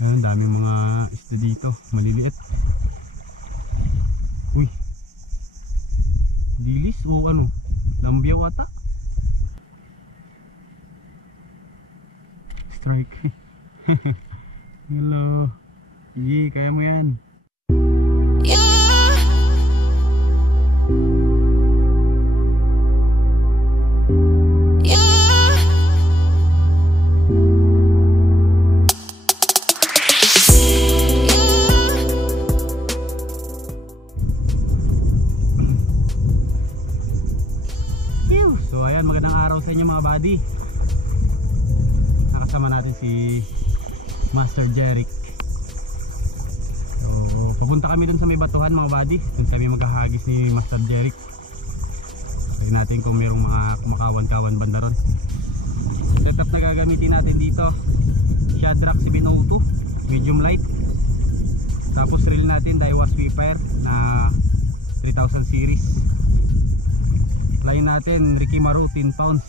Ayan, daming mga isda dito, maliliit. Uy, dilis o ano, lambyaw ata. Strike. Hello. Sige, kaya mo yan. So ayan, magandang araw sa inyo mga buddy. Nakasama natin si Master Jeric. So papunta kami dun sa may batuhan mga buddy. Dun kami maghahagis ni Master Jeric. Tingnan natin kung mayroong mga kumakawan-kawan banda ron. Setup na gagamitin natin dito, Shadrack 702 medium light. Tapos reel natin Daiwa Sweeper na 3000 series. Line natin Ricky Maru 10 pounds.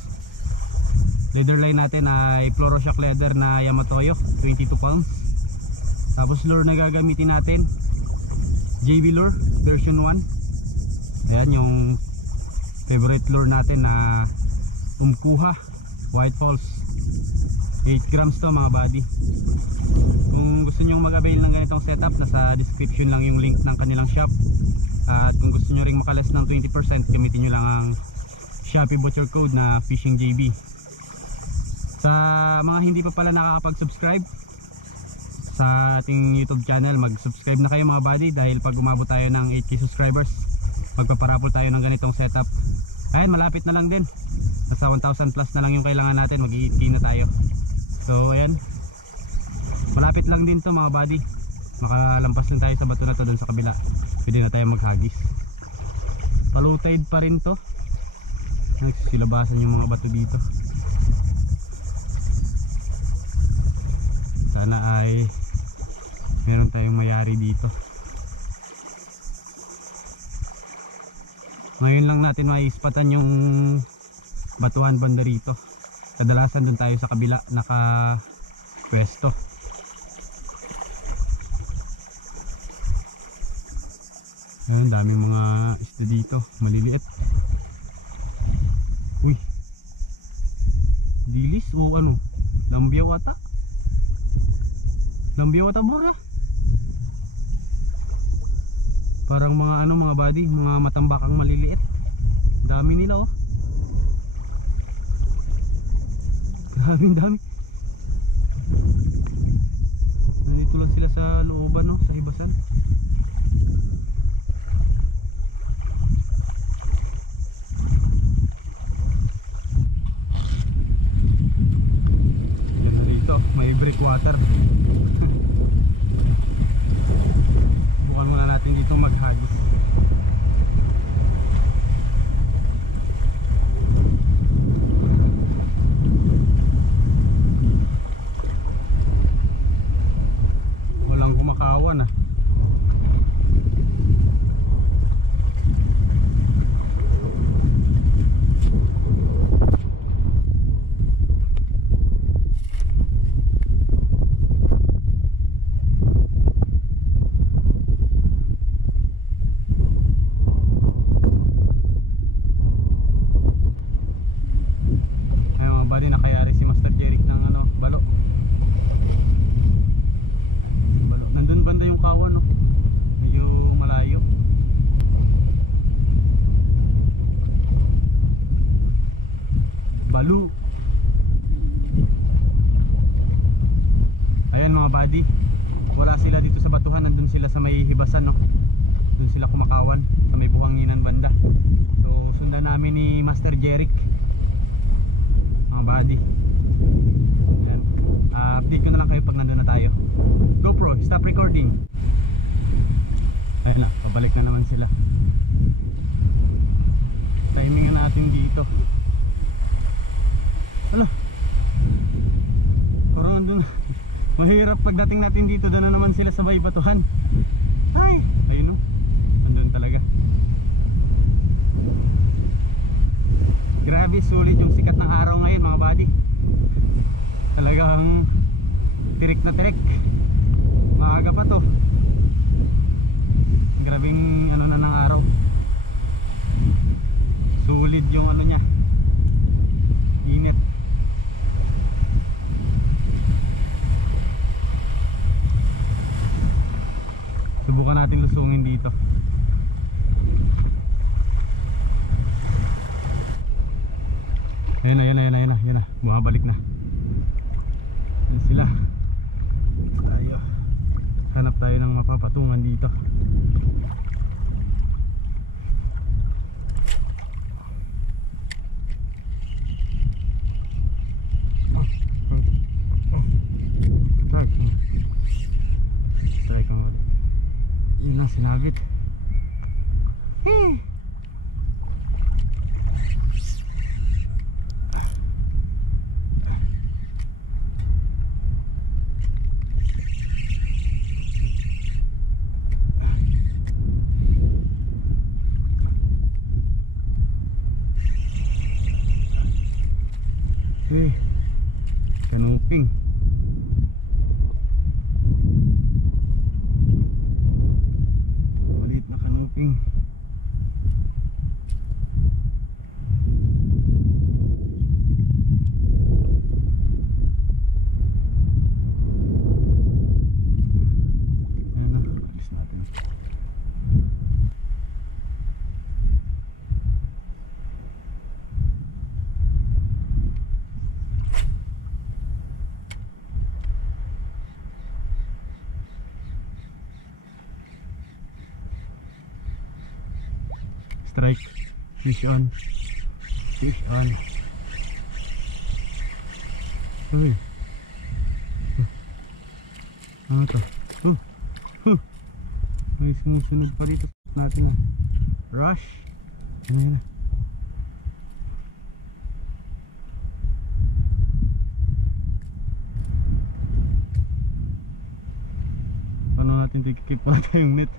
Leather line natin ay Fluoroshock leather na Yamatoyo 22 pounds. Tapos lure na gagamitin natin JB lure version 1. Ayan yung favorite lure natin na Umkuha White Falls. 8 grams to mga buddy. Kung gusto nyo mag-avail ng ganitong setup, nasa description lang yung link ng kanilang shop. At kung gusto nyo ring makaless ng 20%, gamitin nyo lang ang Shopee voucher code na FishingJB. Sa mga hindi pa pala nakakapag-subscribe sa ating YouTube channel, mag-subscribe na kayo mga buddy. Dahil pag umabot tayo ng 8k subscribers, magpaparapol tayo ng ganitong setup. Ayun, malapit na lang din. Nasa 1,000 plus na lang yung kailangan natin, mag-8k na tayo. So ayan, malapit lang din to mga buddy. Makalampas lang tayo sa bato na to dun sa kabila. Pwede na tayo maghagis. Low tide pa rin to. Nagsisilabasan yung mga bato dito. Sana ay meron tayong mayari dito. Ngayon lang natin maispatan yung batuhan banda rito. Kadalasan dun tayo sa kabila naka pwesto. Ayan, daming mga isda dito, maliliit. Uy, dilis o ano, lambyaw ata. Lambyaw ata bro. Parang mga ano mga buddy, mga matambakang maliliit. Dami nila oh. Grabing dami. Nandito lang sila sa looban no, sa hibasan. May breakwater. Bukan muna natin dito maghagis. Walang kumakawan ah. Nakayari si Master Jeric ng ano, balo. Nandun banda yung kawan no. Medyo malayo. Balo. Ayan mga buddy, wala sila dito sa batuhan. Nandun sila sa may hibasan no. Dun sila kumakawan sa may buhanginan banda. So sundan namin ni Master Jeric mga buddy. Update ko na lang kayo pag nandun na tayo. GoPro, stop recording. Ayan na, pabalik na naman sila. Timing na natin dito. Hala, parang nandun. Mahirap pagdating natin dito. Doon na naman sila sa may batuhan. Ay, ayun o, nandun talaga. Grabe, sulit yung sikat ng araw ngayon mga buddy. Talagang tirik na tirik. Maaga pa to. Grabing ano na ng araw. Sulit yung ano niya, init. Subukan natin lusungin dito. Ayan na. Bumabalik na. Ayan sila. Tayo. Hanap tayo ng mapapatungan dito. Strike ang ulit. Yun ang sinabit. Kanuping. Maliit na kanuping. Ayan na, alis natin. Strike, fish on. Uy. Ano to? May sumusunod pa dito natin. Rush. Yan na. Paano natin tikikip pa tayong net?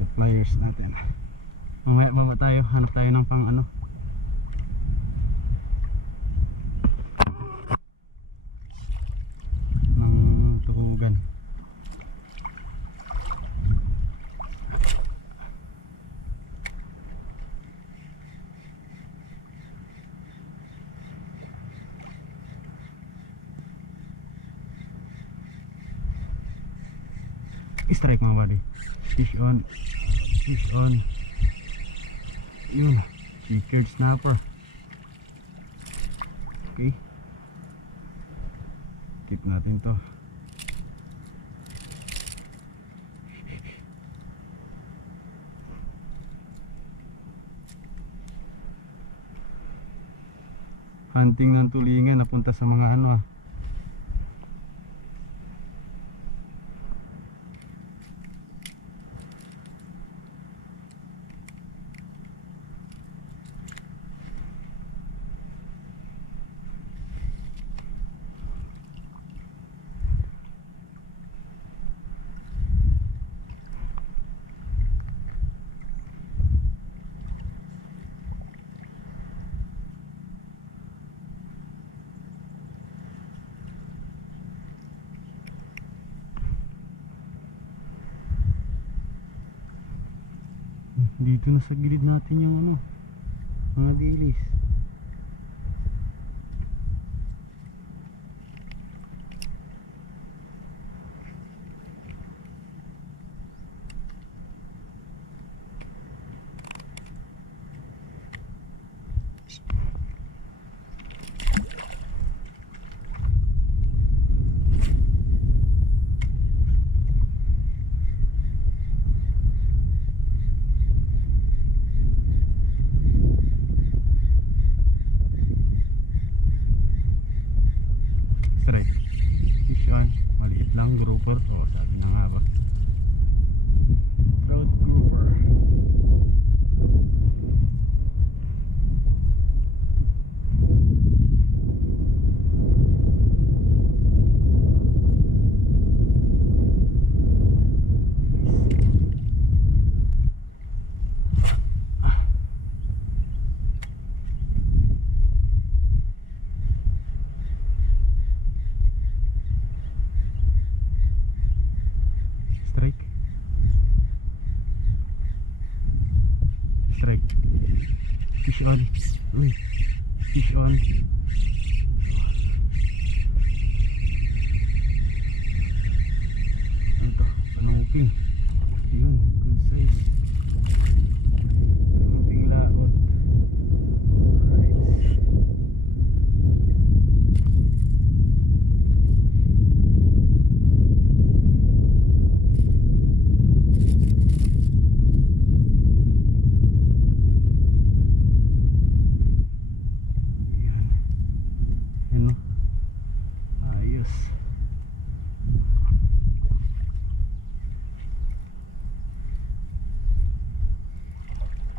Suppliers natin. Mamaya baba tayo, hanap tayo ng pang ano. Ng tuhugan. Strike mga buddy. Fish on. Yun, checkered snapper. Okay, keep natin to. Hunting ng tulingan, napunta sa mga ano dito na sa gilid natin yung ano, mga dilis. Fish on, maliit lang grouper. O sabi na nga ba, trout grouper. Fish on. Uy, fish on. Ano to? Panuping. Yun, good size. Panuping laot. Alright.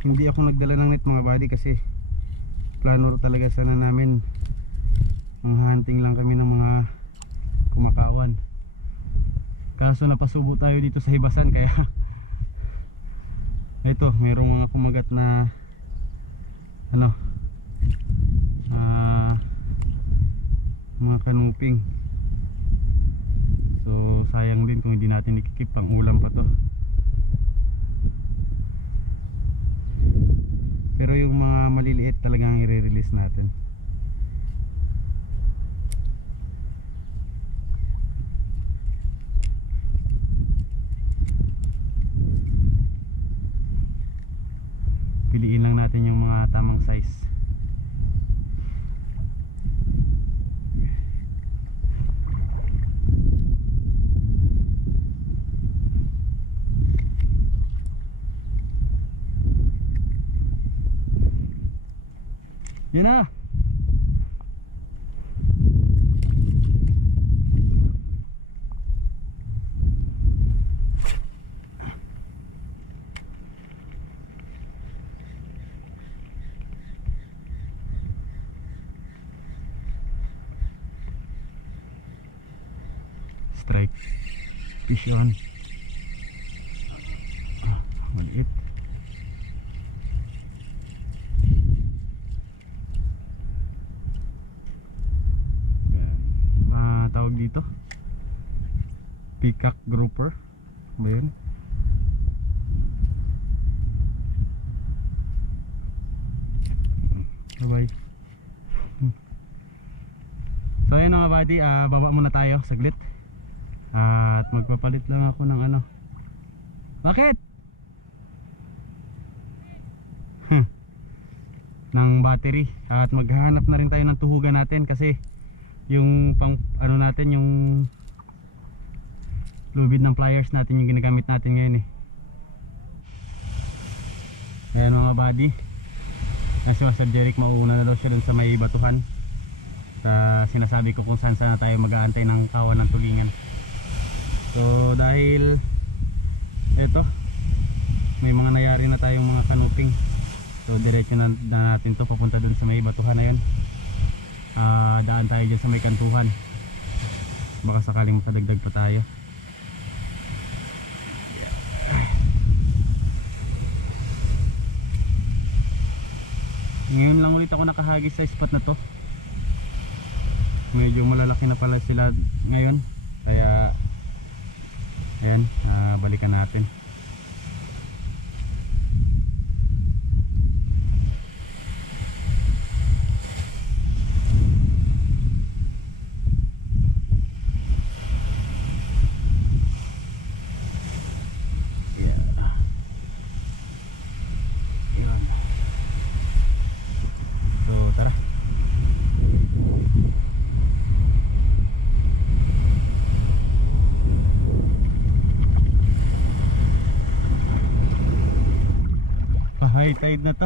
Hindi ako nagdala ng net mga buddy kasi plano talaga sana namin hunting lang kami ng mga kumakawan, kaso napasubo tayo dito sa hibasan kaya ito mayroong mga kumagat na ano mga kanuping. So sayang din kung hindi natin ikikip, pang ulam pa to. Pero yung mga maliliit talagang i-release natin. Piliin lang natin yung mga tamang size. Yan na. Strike. Fish on. Maliit. Tawag dito peacock grouper ba yun? Bye bye. So ayun mga buddy, baba muna tayo saglit at magpapalit lang ako ng ano. Bakit? Ng battery at maghahanap na rin tayo ng tuhugan natin kasi yung pang ano natin, yung lubid ng pliers natin yung ginagamit natin ngayon Ayan mga buddy, si Master Jeric mauuna na daw siya dun sa may batuhan. Sinasabi ko kung saan sana tayo mag-aantay ng kawan ng tulingan. So dahil eto may mga nangyari na tayong mga kanuping, so diretso na natin to papunta dun sa may batuhan na yun. Daan tayo dyan sa may kantuhan, baka sakaling makadagdag pa tayo. Ngayon lang ulit ako nakahagis sa spot na to. Medyo malalaki na pala sila ngayon, kaya ayan, balikan natin. High tide na to.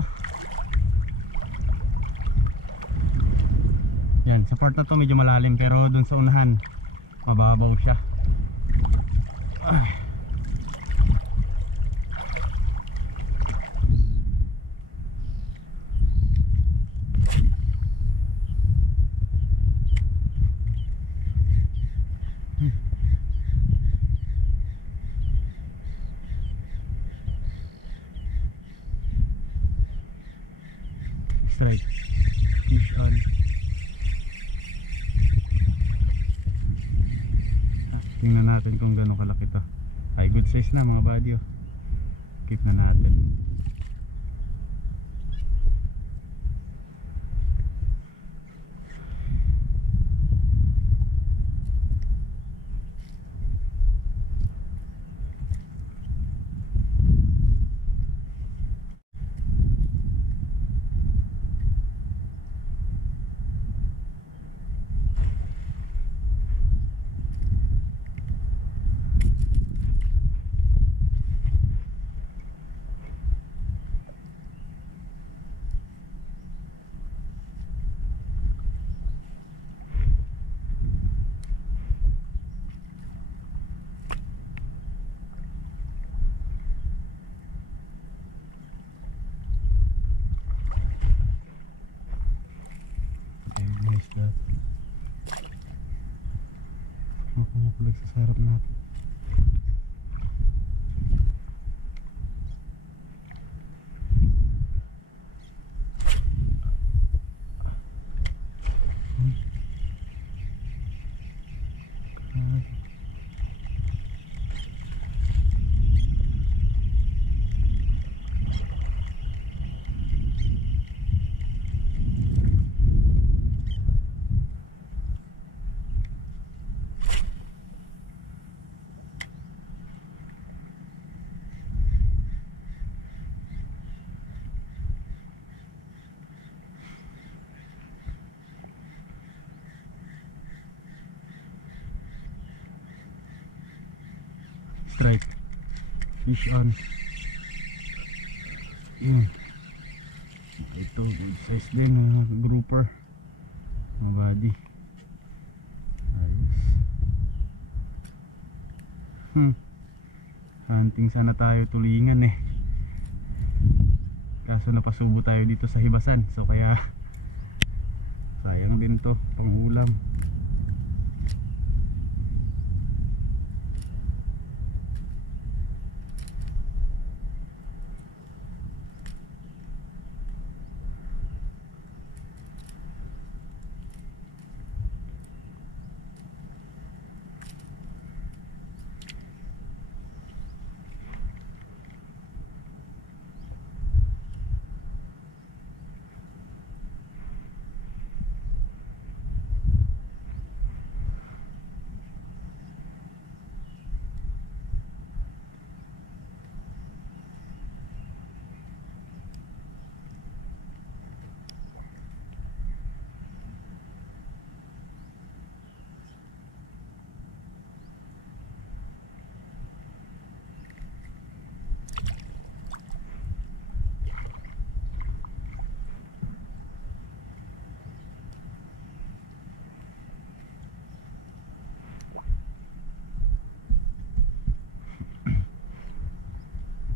Yan, sa part na to medyo malalim, pero dun sa unahan mababaw siya. Strike. Fish on. Tingnan natin kung gano'ng kalaki to. Ay, good size na mga buddy. Keep na natin. sa harap natin. Strike, fish on. Yun, ito good size din, grouper mga buddy. Ayos. Hunting sana tayo tulingan eh, kaso napasubo tayo dito sa hibasan, so kaya sayang din to pang ulam.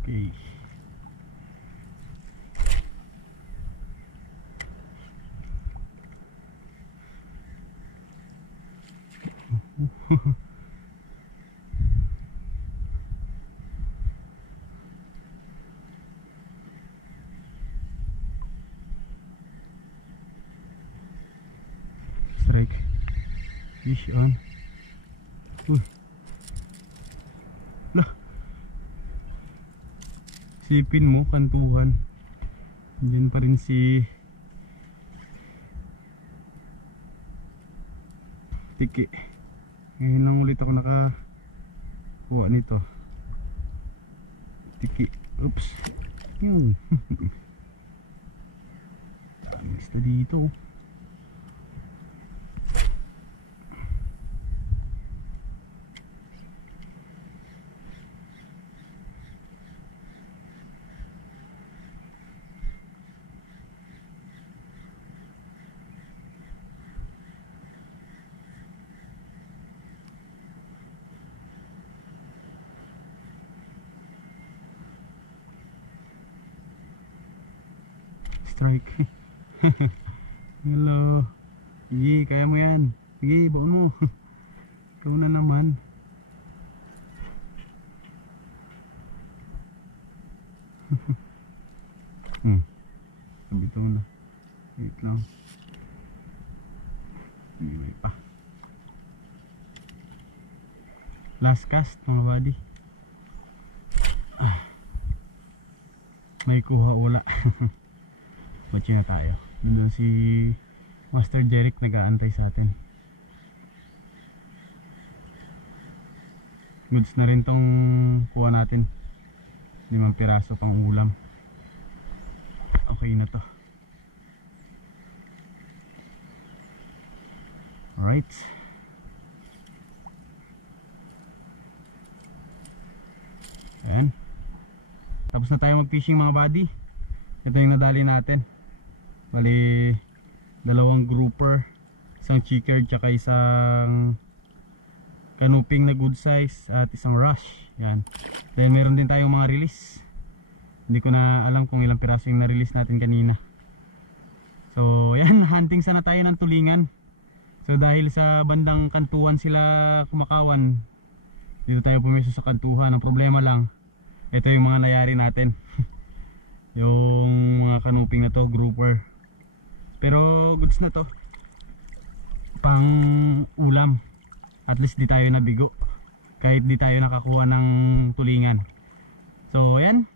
Okay. Strike, fish on. Lah, sipin mo, kantuhan. Diyan pa rin si Tiki. Ngayon lang ulit ako nakakuha nito. Tiki. Oops. Yun. Daming isda dito. Strike. Hello. Sige, kaya mo yan. Sige, baon mo. Ikaw na naman. Sabito na. Wait lang. May pa. Last cast mga buddy. May kuha wala. Watch na tayo. Doon si Master Jeric nag-aantay sa atin. Goods na rin tong kuha natin. 5 piraso pang ulam. Okay na to. Alright. Ayan. Tapos na tayo mag fishing mga buddy. Ito yung nadali natin. Bali 2 grouper, isang chickered tsaka isang canoping na good size at isang rush. Yan. Then meron din tayong mga release. Hindi ko na alam kung ilang piraso yung na-release natin kanina. So yan, hunting sana tayo ng tulingan. So dahil sa bandang kantuan sila kumakawan, dito tayo pumesto sa kantuhan. Ang problema lang, ito yung mga nayari natin. Yung mga kanuping na to, grouper. Pero goods na to, pang ulam. At least di tayo nabigo kahit di tayo nakakuha ng tulingan. So yan,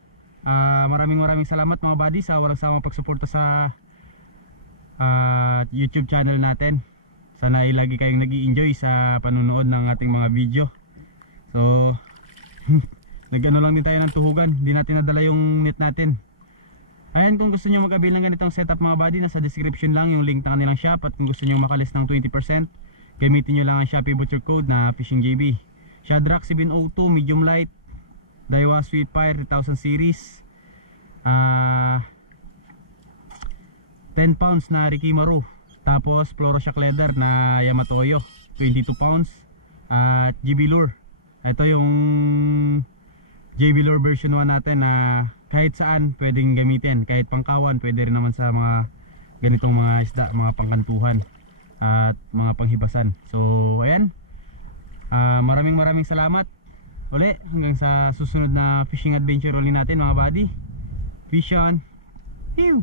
maraming salamat mga buddy sa walang sawang pagsuporta sa YouTube channel natin. Sana ay lagi kayong nag-i-enjoy sa panunood ng ating mga video. So nag-ano lang din tayo ng tuhugan, di natin nadala yung net natin. Ayan, kung gusto nyo mag-avail ng ganitong setup mga buddy, nasa description lang yung link ng kanilang shop. At kung gusto nyo makalis ng 20%, gamitin nyo lang ang Shopee voucher code na FishingJB. Shadrack 702 medium light, Daiwa Sweetfire 3000 series, 10 pounds na Rikimaru, tapos Fluoroshock leather na Yamatoyo 22 pounds, at GB Lure. Ito yung JB Lure version 1 natin na kahit saan pwedeng gamitin, kahit pangkawan, pwede rin naman sa mga ganitong mga isda, mga pangkantuhan at mga panghibasan. So ayan, maraming salamat uli, hanggang sa susunod na fishing adventure uli natin mga buddy. Fish on! Pew!